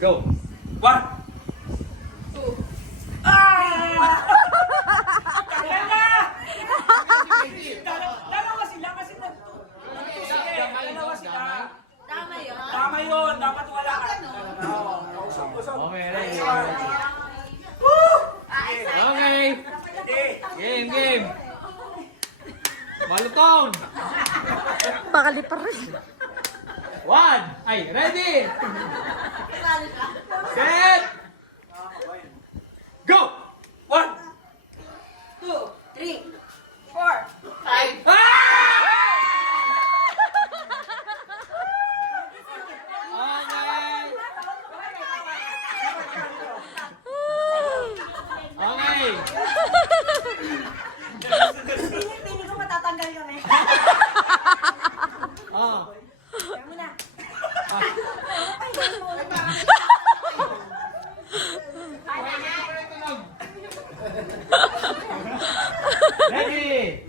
Go. 1, 2. Ah! Kaya na! Dalawa sila kasi dalawa sila. Tama yun. Tama yun. Dapat wala ka. Okay, ready. Woo! Okay. Hindi. Game. Malutong. Pakalipar rin. 1. Ay, ready. Set. Go. 1, 2, 3, 4, 5. Okay. Pili ko matatanggal kami. Oh. Kaya mo na. Ready.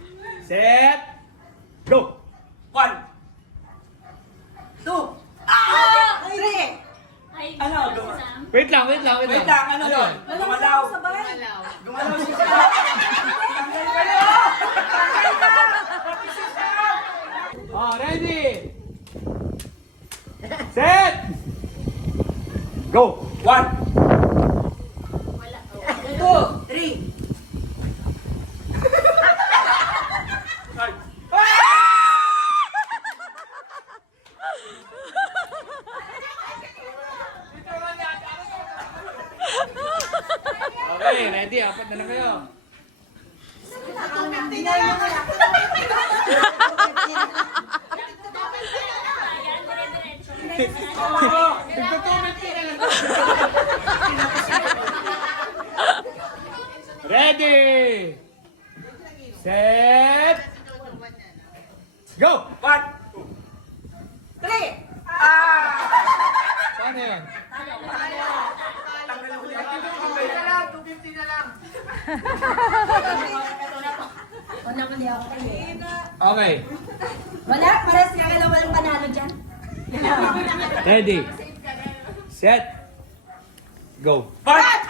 Set. Go. 1. 2, 3. Ano? Wait lang. Wait lang, ano yun? Gumalaw. Sabay. Gumalaw siya. Tanggal kayo! Oh, ready. Set. Go. 1, 2, 3. Ay. Okay, ready. Apat na lang kayo. Ready. Set. Go. 1, 3. Paano yan? tanggal ulit. Wala ko di ako kayo. Okay. Wala, para sila dalawa lang panalo dyan. Ready. Set. Go. 1,